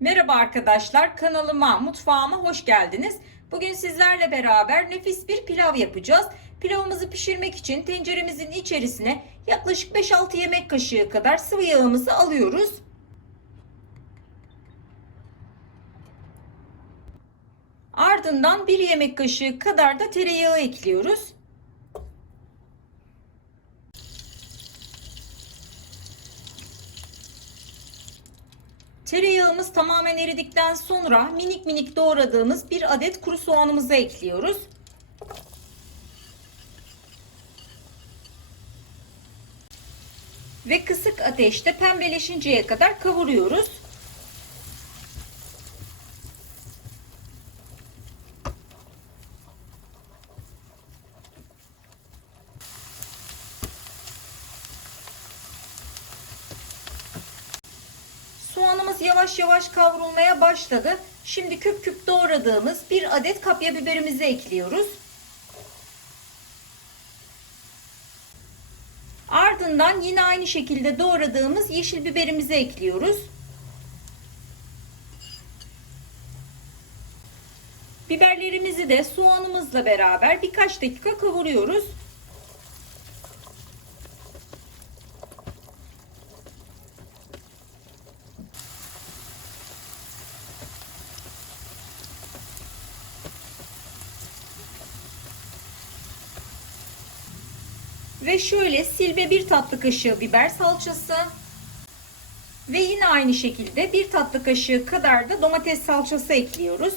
Merhaba arkadaşlar, kanalıma, mutfağıma hoş geldiniz. Bugün sizlerle beraber nefis bir pilav yapacağız. Pilavımızı pişirmek için tenceremizin içerisine yaklaşık 5-6 yemek kaşığı kadar sıvı yağımızı alıyoruz. Ardından 1 yemek kaşığı kadar da tereyağı ekliyoruz. Tereyağımız tamamen eridikten sonra minik minik doğradığımız bir adet kuru soğanımızı ekliyoruz. Ve kısık ateşte pembeleşinceye kadar kavuruyoruz. Soğanımız yavaş yavaş kavrulmaya başladı. Şimdi küp küp doğradığımız bir adet kapya biberimizi ekliyoruz. Ardından yine aynı şekilde doğradığımız yeşil biberimizi ekliyoruz. Biberlerimizi de soğanımızla beraber birkaç dakika kavuruyoruz. Ve şöyle silme bir tatlı kaşığı biber salçası. Ve yine aynı şekilde bir tatlı kaşığı kadar da domates salçası ekliyoruz.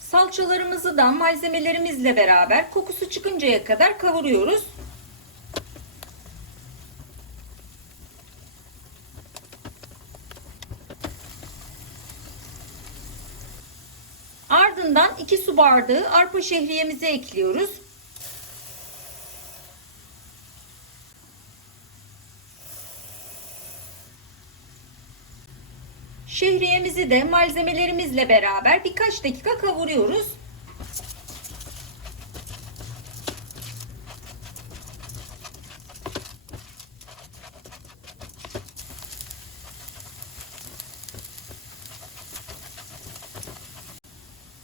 Salçalarımızı da malzemelerimizle beraber kokusu çıkıncaya kadar kavuruyoruz. Ardından 2 su bardağı arpa şehriyemizi ekliyoruz. Şehriyemizi de malzemelerimizle beraber birkaç dakika kavuruyoruz.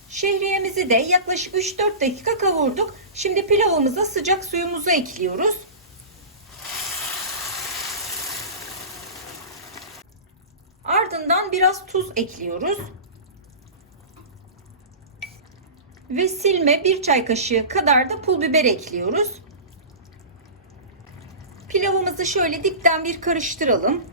Şehriyemizi de yaklaşık 3-4 dakika kavurduk. Şimdi pilavımıza sıcak suyumuzu ekliyoruz. Ardından biraz tuz ekliyoruz. Ve silme bir çay kaşığı kadar da pul biber ekliyoruz. Pilavımızı şöyle dipten bir karıştıralım.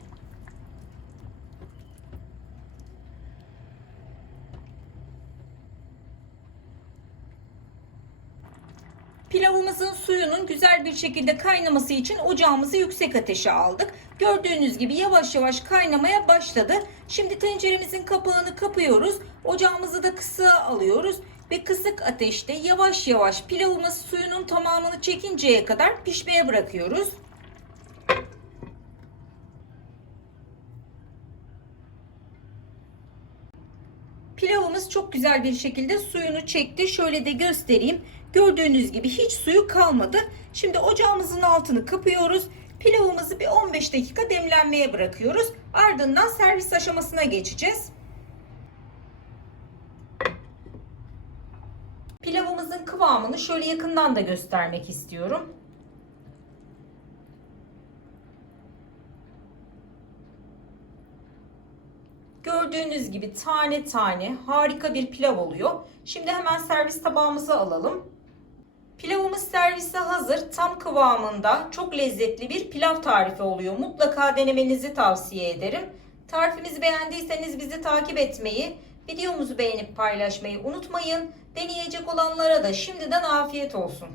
Pilavımızın suyunun güzel bir şekilde kaynaması için ocağımızı yüksek ateşe aldık. Gördüğünüz gibi yavaş yavaş kaynamaya başladı. Şimdi tenceremizin kapağını kapıyoruz. Ocağımızı da kısığa alıyoruz ve kısık ateşte yavaş yavaş pilavımız suyunun tamamını çekinceye kadar pişmeye bırakıyoruz. Çok güzel bir şekilde suyunu çekti. Şöyle de göstereyim. Gördüğünüz gibi hiç suyu kalmadı. Şimdi ocağımızın altını kapıyoruz. Pilavımızı bir 15 dakika demlenmeye bırakıyoruz. Ardından servis aşamasına geçeceğiz. Pilavımızın kıvamını şöyle yakından da göstermek istiyorum. Gördüğünüz gibi tane tane harika bir pilav oluyor. Şimdi hemen servis tabağımıza alalım. Pilavımız servise hazır. Tam kıvamında çok lezzetli bir pilav tarifi oluyor. Mutlaka denemenizi tavsiye ederim. Tarifimizi beğendiyseniz bizi takip etmeyi, videomuzu beğenip paylaşmayı unutmayın. Deneyecek olanlara da şimdiden afiyet olsun.